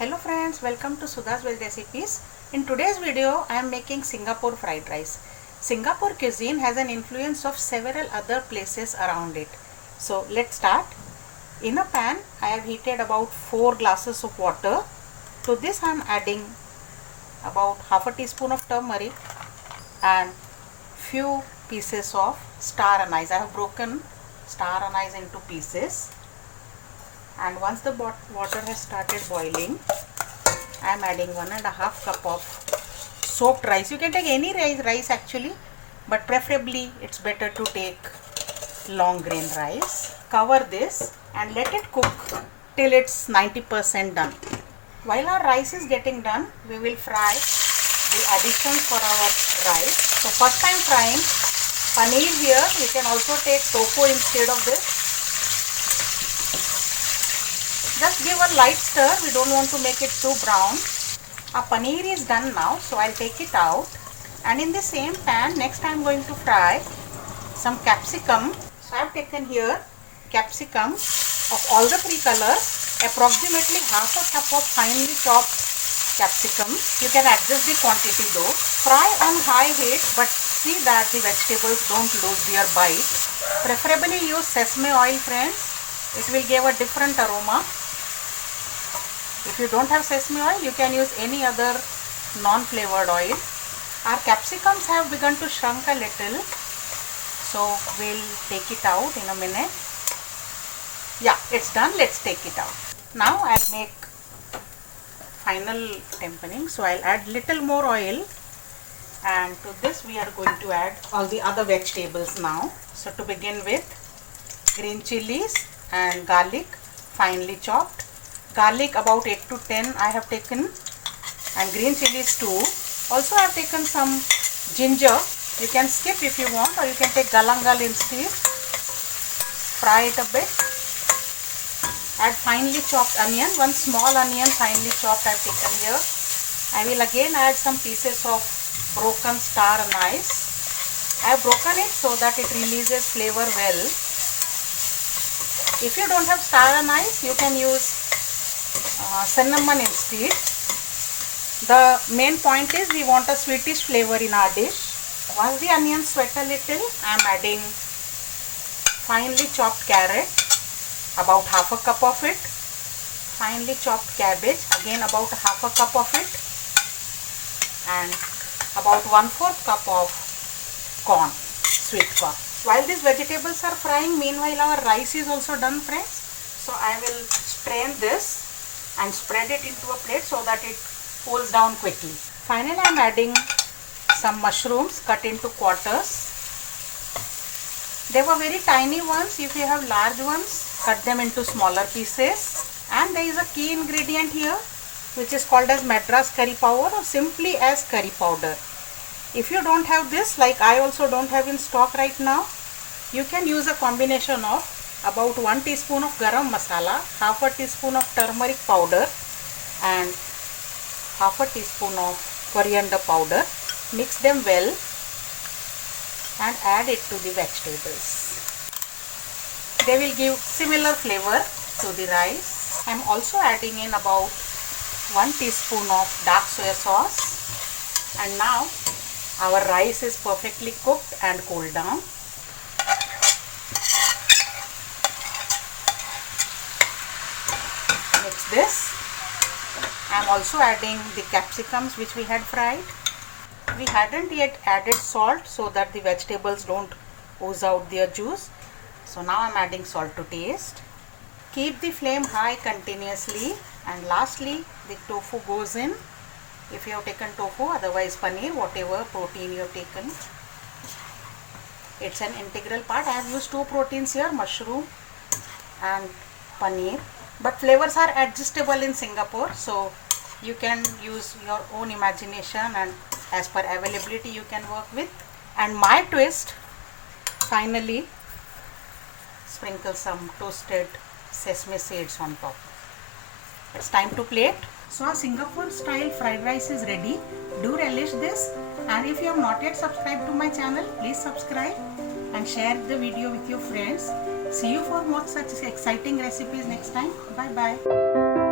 Hello friends, welcome to Sudha's Veg Recipes. In today's video, I am making Singapore fried rice. Singapore cuisine has an influence of several other places around it. So let's start. In a pan, I have heated about 4 glasses of water. To this I am adding about half a teaspoon of turmeric and few pieces of star anise. I have broken star anise into pieces. And once the water has started boiling, I am adding 1.5 cup of soaked rice. You can take any rice actually, but preferably it's better to take long grain rice. Cover this and let it cook till it's 90% done. While our rice is getting done, we will fry the additions for our rice. So first time frying paneer here. You can also take tofu instead of this. Just give a light stir, we don't want to make it too brown. Our paneer is done now, so I'll take it out. And in the same pan, next I'm going to fry some capsicum. So I've taken here capsicum of all the 3 colors, approximately half a cup of finely chopped capsicum. You can adjust the quantity though. Fry on high heat, but see that the vegetables don't lose their bite. Preferably use sesame oil, friends. It will give a different aroma. If you don't have sesame oil, you can use any other non-flavored oil. Our capsicums have begun to shrink a little, so we'll take it out in a minute. Yeah, it's done. Let's take it out. Now I'll make final tempering. So I'll add little more oil, and to this we are going to add all the other vegetables now. So to begin with, green chilies and garlic finely chopped. Garlic about 8 to 10 I have taken, and green chilies too. Also I have taken some ginger. You can skip if you want, or you can take galangal instead. Fry it a bit. Add finely chopped onion. 1 small onion finely chopped I have taken here. I will again add some pieces of broken star anise. I have broken it so that it releases flavor well. If you don't have star anise, you can use cinnamon instead. The main point is we want a sweetish flavor in our dish. Once the onions sweat a little, I am adding finely chopped carrot, about half a cup of it. Finely chopped cabbage, again about half a cup of it. And about 1/4 cup of corn, sweet corn. While these vegetables are frying, meanwhile our rice is also done, friends. So I will strain this and spread it into a plate so that it cools down quickly. Finally, I am adding some mushrooms cut into quarters. They were very tiny ones. If you have large ones, cut them into smaller pieces. And there is a key ingredient here, which is called as Madras curry powder, or simply as curry powder. If you don't have this, like I also don't have in stock right now, you can use a combination of about 1 teaspoon of garam masala, half a teaspoon of turmeric powder, and half a teaspoon of coriander powder. Mix them well and add it to the vegetables. They will give similar flavor to the rice. I am also adding in about 1 teaspoon of dark soya sauce. And now our rice is perfectly cooked and cooled down. Mix this. I am also adding the capsicums which we had fried. We hadn't yet added salt so that the vegetables don't ooze out their juice. So now I am adding salt to taste. Keep the flame high continuously, and lastly the tofu goes in. If you have taken tofu, otherwise paneer, whatever protein you have taken. It's an integral part. I have used 2 proteins here, mushroom and paneer. But flavors are adjustable in Singapore, so you can use your own imagination, and as per availability you can work with. And my twist, finally sprinkle some toasted sesame seeds on top. It's time to plate. So our Singapore style fried rice is ready. Do relish this, and if you have not yet subscribed to my channel, please subscribe and share the video with your friends. See you for more such exciting recipes next time. Bye bye.